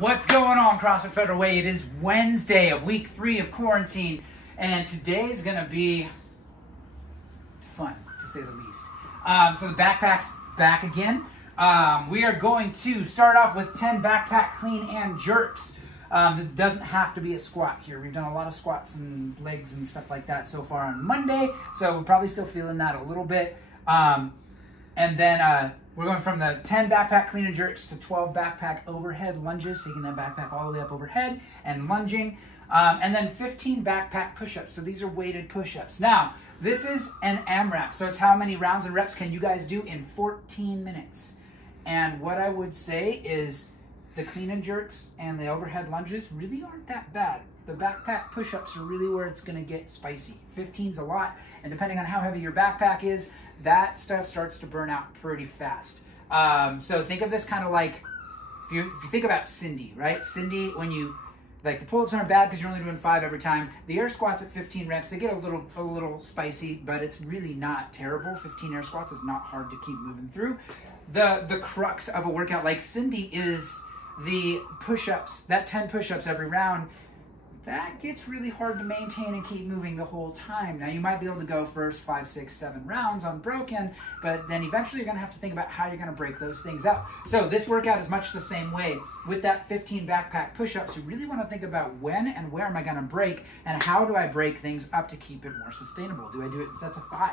What's going on, CFFW Way? It is Wednesday of week 3 of quarantine, and today is going to be fun, to say the least. So the backpack's back again. We are going to start off with 10 backpack clean and jerks. This doesn't have to be a squat here. We've done a lot of squats and legs and stuff like that so far on Monday, so we're probably still feeling that a little bit. And then we're going from the 10 backpack clean and jerks to 12 backpack overhead lunges, taking that backpack all the way up overhead and lunging. And then 15 backpack push-ups. So these are weighted push-ups. Now, this is an AMRAP. So it's how many rounds and reps can you guys do in 14 minutes. And what I would say is the clean and jerks and the overhead lunges really aren't that bad. The backpack push-ups are really where it's going to get spicy. 15's a lot, and depending on how heavy your backpack is, that stuff starts to burn out pretty fast. So think of this kind of like, if you think about Cindy, right? Cindy, when you, like, the pull-ups aren't bad because you're only doing 5 every time. The air squats at 15 reps, they get a little spicy, but it's really not terrible. 15 air squats is not hard to keep moving through. The crux of a workout like Cindy is the push-ups, that 10 push-ups every round. That gets really hard to maintain and keep moving the whole time. Now, you might be able to go first 5, 6, 7 rounds unbroken, but then eventually you're going to have to think about how you're going to break those things up. So this workout is much the same way. With that 15 backpack push-ups, you really want to think about when and where am I going to break, and how do I break things up to keep it more sustainable? Do I do it in sets of 5?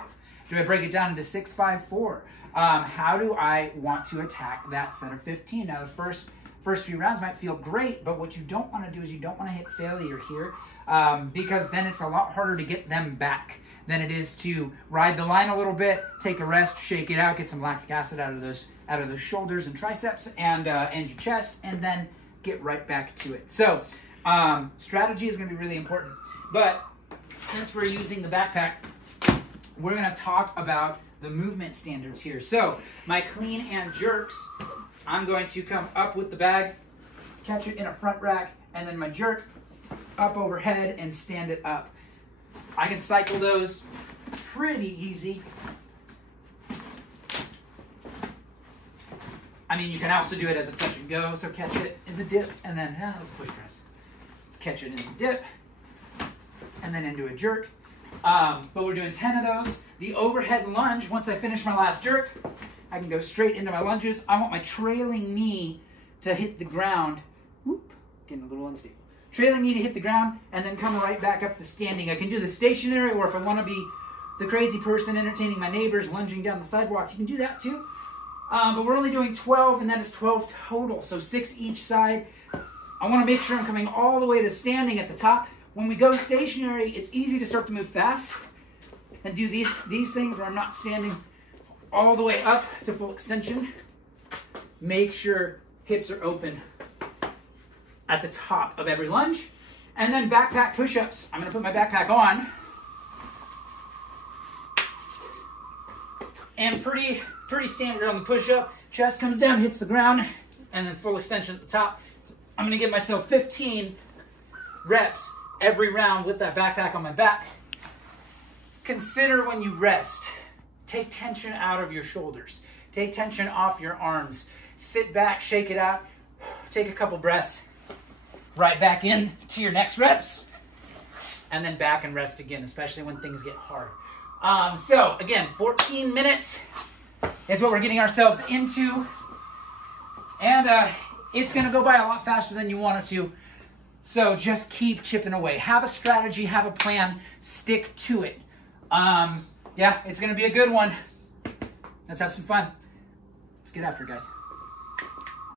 Do I break it down into 6, 5, 4? How do I want to attack that set of 15? Now, the first few rounds might feel great, but what you don't want to do is you don't want to hit failure here, because then it's a lot harder to get them back than it is to ride the line a little bit, take a rest, shake it out, get some lactic acid out of those shoulders and triceps and your chest, and then get right back to it. So strategy is going to be really important. But since we're using the backpack, we're going to talk about the movement standards here. So my clean and jerks, I'm going to come up with the bag, catch it in a front rack, and then my jerk up overhead and stand it up. I can cycle those pretty easy. I mean, you can also do it as a touch and go, so catch it in the dip, and then, let's push press. Let's catch it in the dip, and then into a jerk. But we're doing 10 of those. The overhead lunge, once I finish my last jerk, I can go straight into my lunges. I want my trailing knee to hit the ground. Whoop, getting a little unstable. Trailing knee to hit the ground and then come right back up to standing. I can do the stationary, or if I want to be the crazy person entertaining my neighbors lunging down the sidewalk, you can do that too. But we're only doing 12, and that is 12 total, so 6 each side. I want to make sure I'm coming all the way to standing at the top. When we go stationary, it's easy to start to move fast and do these things where I'm not standing all the way up to full extension. Make sure hips are open at the top of every lunge. And then backpack push-ups. I'm going to put my backpack on. And pretty standard on the push-up. Chest comes down, hits the ground, and then full extension at the top. I'm going to give myself 15 reps every round with that backpack on my back. Consider when you rest. Take tension out of your shoulders. Take tension off your arms. Sit back, shake it out. Take a couple breaths. Right back in to your next reps. And then back and rest again, especially when things get hard. So, again, 14 minutes is what we're getting ourselves into. And it's going to go by a lot faster than you want it to. So just keep chipping away. Have a strategy, have a plan, stick to it. Yeah, it's going to be a good one. Let's have some fun. Let's get after it, guys.